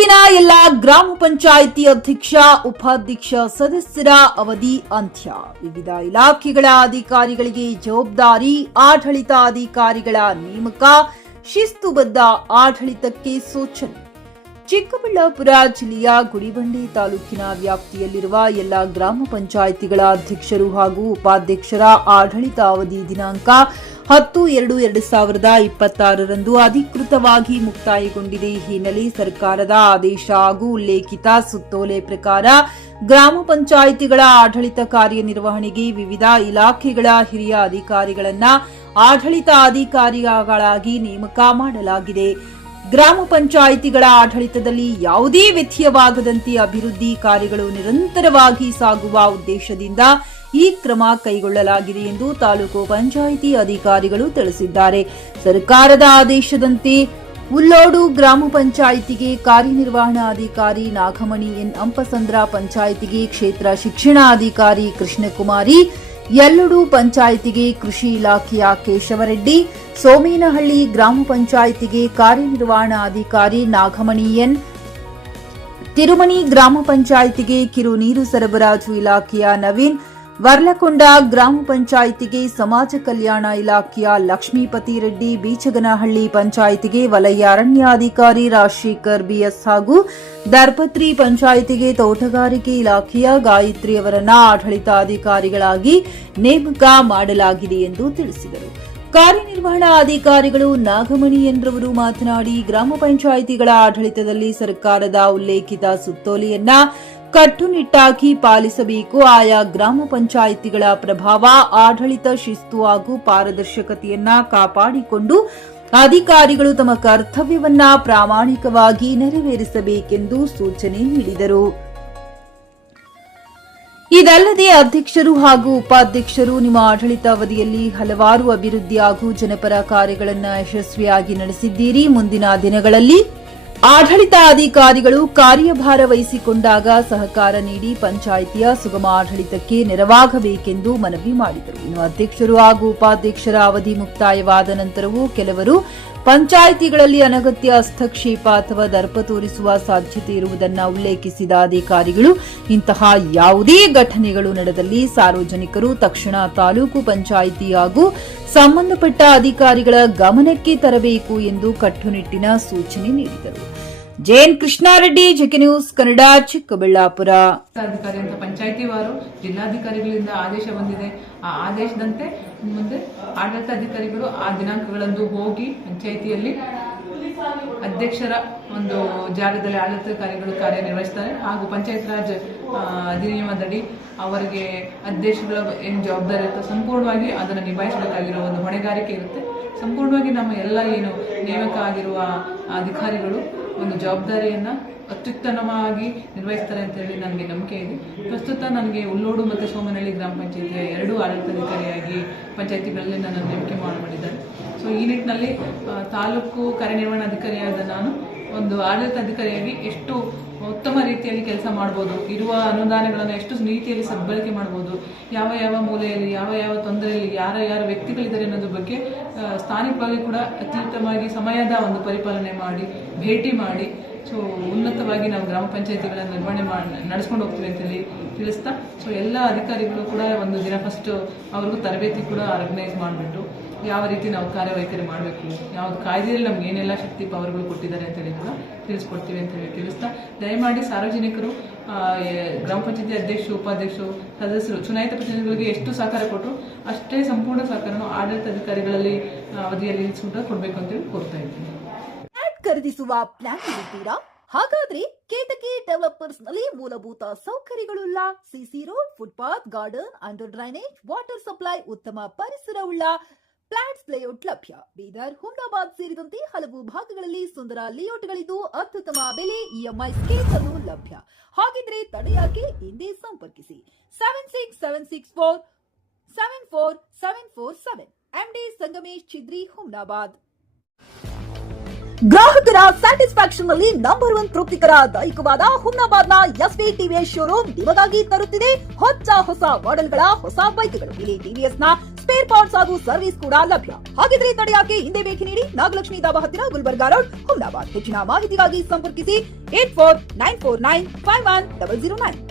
ತಾಲೂಕಿನ ಎಲ್ಲ ಗ್ರಾಮ ಪಂಚಾಯಿತಿ ಅಧ್ಯಕ್ಷ ಉಪಾಧ್ಯಕ್ಷ ಸದಸ್ಯರ ಅವಧಿ ಅಂತ್ಯ. ವಿವಿಧ ಇಲಾಖೆಗಳ ಅಧಿಕಾರಿಗಳಿಗೆ ಜವಾಬ್ದಾರಿ, ಆಡಳಿತಾಧಿಕಾರಿಗಳ ನೇಮಕ, ಶಿಸ್ತುಬದ್ಧ ಆಡಳಿತಕ್ಕೆ ಸೂಚನೆ. ಚಿಕ್ಕಬಳ್ಳಾಪುರ ಜಿಲ್ಲೆಯ ಗುಡಿಬಂಡೆ ತಾಲೂಕಿನ ವ್ಯಾಪ್ತಿಯಲ್ಲಿರುವ ಎಲ್ಲ ಗ್ರಾಮ ಪಂಚಾಯಿತಿಗಳ ಅಧ್ಯಕ್ಷರು ಹಾಗೂ ಉಪಾಧ್ಯಕ್ಷರ ಆಡಳಿತಾವಧಿ ದಿನಾಂಕ 10/2/2026 ಅಧಿಕೃತವಾಗಿ ಮುಕ್ತಾಯಗೊಂಡಿದೆ. ಈ ಹಿನ್ನೆಲೆ ಸರ್ಕಾರದ ಆದೇಶ ಹಾಗೂ ಉಲ್ಲೇಖಿತ ಸುತ್ತೋಲೆ ಪ್ರಕಾರ ಗ್ರಾಮ ಪಂಚಾಯಿತಿಗಳ ಆಡಳಿತ ಕಾರ್ಯನಿರ್ವಹಣೆಗೆ ವಿವಿಧ ಇಲಾಖೆಗಳ ಹಿರಿಯ ಅಧಿಕಾರಿಗಳನ್ನ ಆಡಳಿತಾಧಿಕಾರಿಗಳಾಗಿ ನೇಮಕ ಮಾಡಲಾಗಿದೆ. ಗ್ರಾಮ ಪಂಚಾಯಿತಿಗಳ ಆಡಳಿತದಲ್ಲಿ ಯಾವುದೇ ವ್ಯತ್ಯಯವಾಗದಂತೆ ಅಭಿವೃದ್ಧಿ ಕಾರ್ಯಗಳು ನಿರಂತರವಾಗಿ ಸಾಗುವ ಉದ್ದೇಶದಿಂದ ಈ ಕ್ರಮ ಕೈಗೊಳ್ಳಲಾಗಿದೆ ಎಂದು ತಾಲೂಕು ಪಂಚಾಯಿತಿ ಅಧಿಕಾರಿಗಳು ತಿಳಿಸಿದ್ದಾರೆ. ಸರ್ಕಾರದ ಆದೇಶದಂತೆ ಉಲ್ಲೋಡು ಗ್ರಾಮ ಪಂಚಾಯಿತಿಗೆ ಕಾರ್ಯನಿರ್ವಹಣಾಧಿಕಾರಿ ನಾಗಮಣಿ ಎನ್, ಅಂಪಸಂದ್ರ ಪಂಚಾಯಿತಿಗೆ ಕ್ಷೇತ್ರ ಶಿಕ್ಷಣಾಧಿಕಾರಿ ಕೃಷ್ಣಕುಮಾರಿ, ಯಲ್ಲೂಡು ಪಂಚಾಯಿತಿಗೆ ಕೃಷಿ ಇಲಾಖೆಯ ಕೇಶವರೆಡ್ಡಿ, ಸೋಮೇನಹಳ್ಳಿ ಗ್ರಾಮ ಪಂಚಾಯಿತಿಗೆ ಕಾರ್ಯನಿರ್ವಹಣಾಧಿಕಾರಿ ನಾಗಮಣಿ ಎನ್, ತಿರುಮಣಿ ಗ್ರಾಮ ಪಂಚಾಯಿತಿಗೆ ಕಿರು ನೀರು ಸರಬರಾಜು ಇಲಾಖೆಯ ನವೀನ್, ವರ್ಲಕೊಂಡ ಗ್ರಾಮ ಪಂಚಾಯಿತಿಗೆ ಸಮಾಜ ಕಲ್ಯಾಣ ಇಲಾಖೆಯ ಲಕ್ಷ್ಮೀಪತಿ ರೆಡ್ಡಿ, ಬೀಚಗನಹಳ್ಳಿ ಪಂಚಾಯಿತಿಗೆ ವಲಯ ಅರಣ್ಯಾಧಿಕಾರಿ ರಾಜಶೇಖರ್ ಬಿಎಸ್ ಹಾಗೂ ದರ್ಪತ್ರಿ ಪಂಚಾಯಿತಿಗೆ ತೋಟಗಾರಿಕೆ ಇಲಾಖೆಯ ಗಾಯತ್ರಿ ಅವರನ್ನ ಆಡಳಿತಾಧಿಕಾರಿಗಳಾಗಿ ನೇಮಕ ಮಾಡಲಾಗಿದೆ ಎಂದು ತಿಳಿಸಿದರು. ಕಾರ್ಯನಿರ್ವಹಣಾಧಿಕಾರಿಗಳು ನಾಗಮಣಿ ಎಂರವರು ಮಾತನಾಡಿ, ಗ್ರಾಮ ಪಂಚಾಯಿತಿಗಳ ಆಡಳಿತದಲ್ಲಿ ಸರ್ಕಾರದ ಉಲ್ಲೇಖಿತ ಸುತ್ತೋಲೆಯನ್ನ ಕಟ್ಟುನಿಟ್ಟಾಗಿ ಪಾಲಿಸಬೇಕು. ಆಯಾ ಗ್ರಾಮ ಪಂಚಾಯಿತಿಗಳ ಪ್ರಭಾವ, ಆಡಳಿತ ಶಿಸ್ತು ಹಾಗೂ ಪಾರದರ್ಶಕತೆಯನ್ನ ಕಾಪಾಡಿಕೊಂಡು ಅಧಿಕಾರಿಗಳು ತಮ್ಮ ಕರ್ತವ್ಯವನ್ನ ಪ್ರಾಮಾಣಿಕವಾಗಿ ನೆರವೇರಿಸಬೇಕೆಂದು ಸೂಚನೆ ನೀಡಿದರು. ಇದಲ್ಲದೆ ಅಧ್ಯಕ್ಷರು ಹಾಗೂ ಉಪಾಧ್ಯಕ್ಷರು ನಿಮ್ಮ ಆಡಳಿತಾವಧಿಯಲ್ಲಿ ಹಲವಾರು ಅಭಿವೃದ್ಧಿ ಹಾಗೂ ಜನಪರ ಕಾರ್ಯಗಳನ್ನು ಯಶಸ್ವಿಯಾಗಿ ನಡೆಸಿದ್ದೀರಿ. ಮುಂದಿನ ದಿನಗಳಲ್ಲಿ ಆಡಳಿತಾಧಿಕಾರಿಗಳು ಕಾರ್ಯಭಾರ ವಹಿಸಿಕೊಂಡಾಗ ಸಹಕಾರ ನೀಡಿ ಪಂಚಾಯಿತಿಯ ಸುಗಮ ಆಡಳಿತಕ್ಕೆ ನೆರವಾಗಬೇಕೆಂದು ಮನವಿ ಮಾಡಿದರು. ಇನ್ನು ಅಧ್ಯಕ್ಷರು ಹಾಗೂ ಉಪಾಧ್ಯಕ್ಷರ ಅವಧಿ ಮುಕ್ತಾಯವಾದ ನಂತರವೂ ಕೆಲವರು ಪಂಚಾಯಿತಿಗಳಲ್ಲಿ ಅನಗತ್ಯ ಹಸ್ತಕ್ಷೇಪ ಅಥವಾ ದರ್ಪ ತೋರಿಸುವ ಸಾಧ್ಯತೆ ಇರುವುದನ್ನು ಉಲ್ಲೇಖಿಸಿದ ಅಧಿಕಾರಿಗಳು, ಇಂತಹ ಯಾವುದೇ ಘಟನೆಗಳು ನಡೆದಲ್ಲಿ ಸಾರ್ವಜನಿಕರು ತಕ್ಷಣ ತಾಲೂಕು ಪಂಚಾಯಿತಿ ಹಾಗೂ ಸಂಬಂಧಪಟ್ಟ ಅಧಿಕಾರಿಗಳ ಗಮನಕ್ಕೆ ತರಬೇಕು ಎಂದು ಕಟ್ಟುನಿಟ್ಟಿನ ಸೂಚನೆ ನೀಡಿದರು. JN Krishnareddy, JK News Kannada, Chikkaballapur. ಅಧಿಕಾರಿ ಅಂತ ಪಂಚಾಯಿತಿವಾರು ಜಿಲ್ಲಾಧಿಕಾರಿಗಳಿಂದ ಆದೇಶ ಬಂದಿದೆ. ಆ ಆದೇಶದಂತೆ ಮುಂದೆ ಆಡಳಿತಾಧಿಕಾರಿಗಳು ಆ ದಿನಾಂಕಗಳಂದು ಹೋಗಿ ಪಂಚಾಯಿತಿಯಲ್ಲಿ ಅಧ್ಯಕ್ಷರ ಒಂದು ಜಾಗದಲ್ಲಿ ಆಡಳಿತಾಧಿಕಾರಿಗಳು ಕಾರ್ಯನಿರ್ವಹಿಸ್ತಾರೆ ಹಾಗೂ ಪಂಚಾಯತ್ ರಾಜ್ ಅಧಿನಿಯಮದಡಿ ಅವರಿಗೆ ಅಧ್ಯಕ್ಷಗಳ ಏನು ಜವಾಬ್ದಾರಿ ಇರುತ್ತೋ ಸಂಪೂರ್ಣವಾಗಿ ಅದನ್ನು ನಿಭಾಯಿಸಬೇಕಾಗಿರೋ ಒಂದು ಹೊಣೆಗಾರಿಕೆ ಇರುತ್ತೆ. ಸಂಪೂರ್ಣವಾಗಿ ನಮ್ಮ ಎಲ್ಲ ಏನು ನೇಮಕ ಆಗಿರುವ ಅಧಿಕಾರಿಗಳು ಒಂದು ಜವಾಬ್ದಾರಿಯನ್ನು ಅತ್ಯುತ್ತಮವಾಗಿ ನಿರ್ವಹಿಸ್ತಾರೆ ಅಂತ ಹೇಳಿ ನನಗೆ ನಂಬಿಕೆ ಇದೆ. ಪ್ರಸ್ತುತ ನನಗೆ ಉಲ್ಲೋಡು ಮತ್ತು ಸೋಮನಹಳ್ಳಿ ಗ್ರಾಮ ಪಂಚಾಯಿತಿಯ 2 ಆಡಳಿತಾಧಿಕಾರಿಯಾಗಿ ಪಂಚಾಯಿತಿಗಳಲ್ಲಿ ನನ್ನ ನೇಮಕ ಮಾಡಿದ್ದಾರೆ. ಸೊ ಈ ನಿಟ್ಟಿನಲ್ಲಿ ತಾಲೂಕು ಕಾರ್ಯನಿರ್ವಹಣಾಧಿಕಾರಿಯಾದ ನಾನು ಒಂದು ಆಡಳಿತಾಧಿಕಾರಿಯಾಗಿ ಎಷ್ಟು ಉತ್ತಮ ರೀತಿಯಲ್ಲಿ ಕೆಲಸ ಮಾಡ್ಬೋದು, ಇರುವ ಅನುದಾನಗಳನ್ನು ಎಷ್ಟು ರೀತಿಯಲ್ಲಿ ಸದ್ಬಳಕೆ ಮಾಡ್ಬೋದು, ಯಾವ ಯಾವ ಮೂಲೆಯಲ್ಲಿ ಯಾವ ಯಾವ ತೊಂದರೆಯಲ್ಲಿ ಯಾರ ವ್ಯಕ್ತಿಗಳಿದ್ದಾರೆ ಅನ್ನೋದ್ರ ಬಗ್ಗೆ ಸ್ಥಾನಿಕವಾಗಿ ಕೂಡ ಅತ್ಯುತ್ತಮವಾಗಿ ಸಮಯದ ಒಂದು ಪರಿಪಾಲನೆ ಮಾಡಿ ಭೇಟಿ ಮಾಡಿ ಸೊ ಉನ್ನತವಾಗಿ ನಾವು ಗ್ರಾಮ ಪಂಚಾಯಿತಿಗಳ ನಿರ್ವಹಣೆ ನಡೆಸ್ಕೊಂಡು ಹೋಗ್ತೀವಿ ಅಂತೇಳಿ ತಿಳಿಸ್ತಾ, ಸೊ ಎಲ್ಲ ಅಧಿಕಾರಿಗಳು ಕೂಡ ಒಂದು ದಿನ ಫಸ್ಟ್ ಅವ್ರಿಗೂ ತರಬೇತಿ ಕೂಡ ಆರ್ಗನೈಸ್ ಮಾಡಿಬಿಟ್ಟು ಯಾವ ರೀತಿ ನಾವು ಕಾರ್ಯವೈಖರಿ ಮಾಡಬೇಕು, ಯಾವ್ದು ಕಾಯ್ದೆಯಲ್ಲಿ ನಮ್ಗೆ ಏನೆಲ್ಲ ಶಕ್ತಿ ಪವರ್ಗಳು ಕೊಟ್ಟಿದ್ದಾರೆ ಅಂತೇಳಿ ಕೂಡ ತಿಳಿಸ್ಕೊಡ್ತೀವಿ ಅಂತ ಹೇಳಿ ತಿಳಿಸ್ತಾ, ದಯಮಾಡಿ ಸಾರ್ವಜನಿಕರು ಗ್ರಾಮ ಪಂಚಾಯತಿ ಅಧ್ಯಕ್ಷರು, ಉಪಾಧ್ಯಕ್ಷರು, ಸದಸ್ಯರು, ಚುನಾಯಿತ ಪ್ರತಿನಿಧಿಗಳಿಗೆ ಎಷ್ಟು ಸಹಕಾರ ಕೊಟ್ಟರು ಅಷ್ಟೇ ಸಂಪೂರ್ಣ ಸಹಕಾರನು ಆಡಳಿತಾಧಿಕಾರಿಗಳಲ್ಲಿ ಅವಧಿಯಲ್ಲಿ ಕೂಡ ಕೊಡಬೇಕು ಅಂತೇಳಿ ಕೋರ್ತಾ ಇದ್ದೀನಿ. ಖರೀದಿಸುವ ಪ್ಲಾನ್ ಇರುತ್ತೀರಾ? ಹಾಗಾದ್ರೆ ಕೇತಕಿ ಡೆವಲಪರ್ಸ್ ನಲ್ಲಿ ಮೂಲಭೂತ ಸೌಕರ್ಯಗಳುಳ್ಳ CC road, footpath, garden, under drainage, water supply, ಉತ್ತಮ ಪರಿಸರವುಳ್ಳ ಫ್ಲಾಟ್ಸ್ ಲೇಔಟ್ ಲಭ್ಯ. ಬೀದರ್, ಹುಮ್ನಾಬಾದ್ ಸೇರಿದಂತೆ ಹಲವು ಭಾಗಗಳಲ್ಲಿ ಸುಂದರ ಲೇಔಟ್ಗಳಿದ್ದು ಅತ್ಯುತ್ತಮ ಬೆಲೆ, ಇಎಂಐ ಸ್ಕೀಮ್ಸ್ ಅನ್ನು ಲಭ್ಯ. ಹಾಗಿದ್ರೆ ತಡೆಯಾಕೆ ಹಿಂದೆ ಸಂಪರ್ಕಿಸಿ 7676474747 ಎಂಡಿ ಸಂಗಮೇಶ್ ಚಿದ್ರಿ, ಹುಮ್ನಾಬಾದ್. ಗ್ರಾಹಕರ ಸ್ಯಾಟಿಸ್ಫ್ಯಾಕ್ಷನ್ ನಲ್ಲಿ ನಂಬರ್ 1 ತೃಪ್ತಿಕರ ದೈಹಿಕವಾದ ಹುಮ್ನಾಬಾದ್ನ ಎಸ್ವಿ ಟಿವಿಎಸ್ ಶೋರೂಮ್ ನಿಮಗಾಗಿ ತರುತ್ತಿದೆ ಹೊಸ ಮಾಡೆಲ್ಗಳ ಹೊಸ ಬೈಕ್ಗಳು. ಇಲ್ಲಿ ಟಿವಿಎಸ್ ನ ಸ್ಪೇರ್ ಪಾರ್ಟ್ಸ್ ಹಾಗೂ ಸರ್ವಿಸ್ ಕೂಡ ಲಭ್ಯ. ಹಾಗಿದ್ರೆ ತಡೆಯಾಕೆ ಹಿಂದೆ ಭೇಟಿ ನೀಡಿ ನಾಗಲಕ್ಷ್ಮಿ ದಾಬಾ ಹತ್ತಿರ ಗುಲ್ಬರ್ಗಾ ರೋಡ್, ಹುಮ್ನಾಬಾದ್. ಹೆಚ್ಚಿನ ಮಾಹಿತಿಗಾಗಿ ಸಂಪರ್ಕಿಸಿ 8494951009.